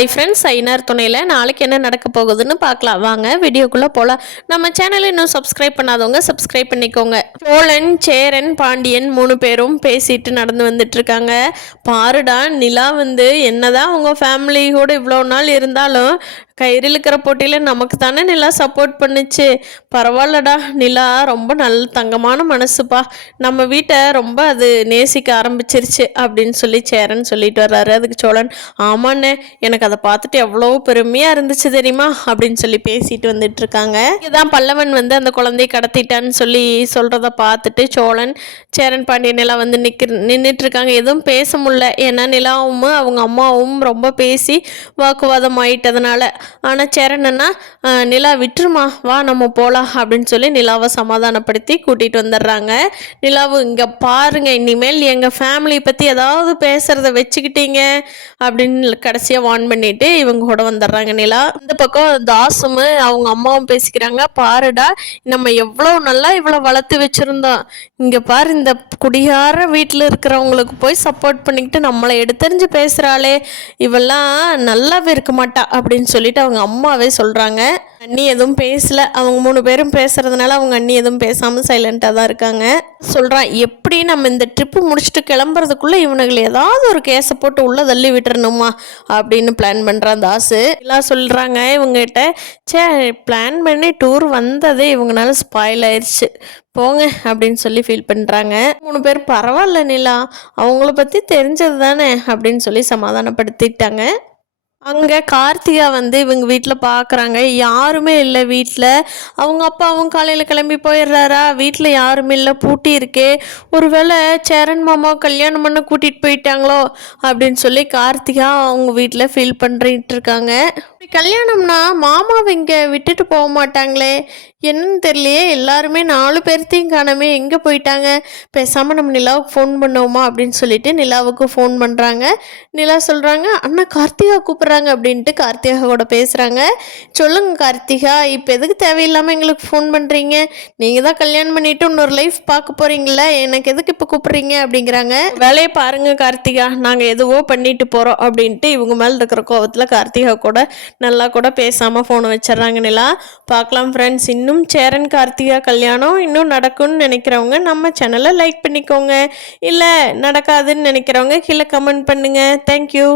Hi friends, ஐநார் துணையில் நாளைக்கு என்ன நடக்க போகுதுன்னு பார்க்கலாம். வாங்க வீடியோக்குள்ளே போகலாம். நம்ம சேனலை இன்னும் சப்ஸ்கிரைப் பண்ணாதவங்க சப்ஸ்கிரைப் பண்ணிக்கோங்க. சோழன், சேரன், பாண்டியன் 3 பேரும் பேசிட்டு நடந்து வந்துட்டுருக்காங்க. பாருடா, நிலா வந்து என்னதான் அவங்க ஃபேமிலி கூட இவ்வளோ நாள் இருந்தாலும் கயிறு இழுக்கிற போட்டியில் நமக்கு தானே நிலா சப்போர்ட் பண்ணுச்சு. பரவாயில்லடா, நிலா ரொம்ப நல்ல தங்கமான மனசுப்பா, நம்ம வீட்டை ரொம்ப அது நேசிக்க ஆரம்பிச்சிருச்சு அப்படின்னு சொல்லி சேரன் சொல்லிட்டு வர்றாரு. அதுக்கு சோழன், ஆமாண்ணே, எனக்கு அதை பார்த்துட்டு எவ்வளோ பெருமையாக இருந்துச்சு தெரியுமா அப்படின்னு சொல்லி பேசிட்டு வந்துட்டு இருக்காங்க. இதுதான் பல்லவன் வந்து அந்த குழந்தையை கடத்திட்டான்னு சொல்லி சொல்கிறத பார்த்துட்டு சோழன், சேரன், பாண்டியன் எல்லாம் வந்து நின்றுட்டு இருக்காங்க. எதுவும் பேச முடியல, ஏன்னா நிலாவும் அவங்க அம்மாவும் ரொம்ப பேசி வாக்குவாதம் ஆயிட்டதுனால. ஆனால் சேரன்னா, நிலா விட்டுருமா, வா நம்ம போகலாம் அப்படின்னு சொல்லி நிலாவை சமாதானப்படுத்தி கூட்டிகிட்டு வந்துடுறாங்க. நிலாவு, இங்கே பாருங்க, இனிமேல் எங்கள் ஃபேமிலியை பற்றி ஏதாவது பேசுகிறத வச்சுக்கிட்டீங்க அப்படின்னு கடைசியாக வார்ன் பண்ணிட்டு இவங்க கூட வந்துடுறாங்க நிலா. இந்த பக்கம் தாசும் அவங்க அம்மாவும் பேசிக்கிறாங்க. பாருடா, நம்ம எவ்வளோ நல்லா இவ்வளோ வளர்த்து வச்சுருந்தோம், இங்கே பாரு இந்த குடியார வீட்டில் இருக்கிறவங்களுக்கு போய் சப்போர்ட் பண்ணிக்கிட்டு நம்மளை எடுத்தறிஞ்சு பேசுகிறாளே, இவெல்லாம் நல்லாவே இருக்க மாட்டா அப்படின்னு சொல்லிட்டு அவங்க அம்மாவே சொல்கிறாங்க. அண்ணி எதுவும் பேசலை, அவங்க 3 பேரும் பேசுகிறதுனால அவங்க அண்ணி எதுவும் பேசாமல் சைலண்ட்டாக தான் இருக்காங்க. சொல்கிறான், எப்படி நம்ம இந்த ட்ரிப்பு முடிச்சுட்டு கிளம்புறதுக்குள்ளே இவனுங்களை ஏதாவது ஒரு கேஸை போட்டு உள்ளே தள்ளி விட்டுறணுமா அப்படின்னு பிளான் பண்ணுறான் தாசு. எல்லாம் சொல்கிறாங்க இவங்ககிட்ட, சே, பிளான் பண்ணி டூர் வந்ததே இவங்களால ஸ்பாயில் ஆயிடுச்சு போங்க அப்படின்னு சொல்லி ஃபீல் பண்ணுறாங்க. 3 பேர், பரவாயில்ல நிலா, அவங்கள பற்றி தெரிஞ்சது தானே அப்படின்னு சொல்லி சமாதானப்படுத்திட்டாங்க. அங்கே கார்த்திகா வந்து இவங்க வீட்டில் பார்க்குறாங்க, யாருமே இல்லை வீட்டில். அவங்க அப்பாவும் காலையில் கிளம்பி போயிடுறாரா, வீட்டில் யாருமே இல்லை, பூட்டி இருக்கே. ஒருவேளை சேரன் மாமா கல்யாணம் பண்ண கூட்டிகிட்டு போயிட்டாங்களோ அப்படின்னு சொல்லி கார்த்திகா அவங்க வீட்டில் ஃபீல் பண்ணிட்டு இருக்காங்க. கல்யாணம்னா மாமாவை இங்கே விட்டுட்டு போக மாட்டாங்களே, என்னன்னு தெரியலையே, எல்லாருமே 4 பேர்த்தையும் காணாமே, எங்கே போயிட்டாங்க, பேசாமல் நம்ம நிலாவுக்கு ஃபோன் பண்ணுவோமா அப்படின்னு சொல்லிட்டு நிலாவுக்கு ஃபோன் பண்ணுறாங்க. நிலா சொல்கிறாங்க, அண்ணா கார்த்திகா கூப்பிட்றாங்க அப்படின்ட்டு கார்த்திகா கூட பேசுகிறாங்க. சொல்லுங்கள் கார்த்திகா, இப்போ எதுக்கு தேவையில்லாமல் எங்களுக்கு ஃபோன் பண்ணுறீங்க, நீங்கள் தான் கல்யாணம் பண்ணிவிட்டு இன்னொரு லைஃப் பார்க்க போகிறீங்களா, எனக்கு எதுக்கு இப்போ கூப்பிட்றீங்க அப்படிங்கிறாங்க. வேலையை பாருங்கள் கார்த்திகா, நாங்கள் எதுவோ பண்ணிட்டு போகிறோம் அப்படின்ட்டு இவங்க மேலே இருக்கிற கோவத்தில் கார்த்திகா கூட நல்லா கூட பேசாமல் ஃபோனை வச்சிட்றாங்க நிலா. பார்க்கலாம் ஃப்ரெண்ட்ஸ், இன்னும் சேரன் கார்த்திகா கல்யாணம் இன்னும் நடக்கும்னு நினைக்கிறவங்க நம்ம சேனலை லைக் பண்ணிக்கோங்க, இல்லை நடக்காதுன்னு நினைக்கிறவங்க கீழே கமெண்ட் பண்ணுங்கள். தேங்க்யூ.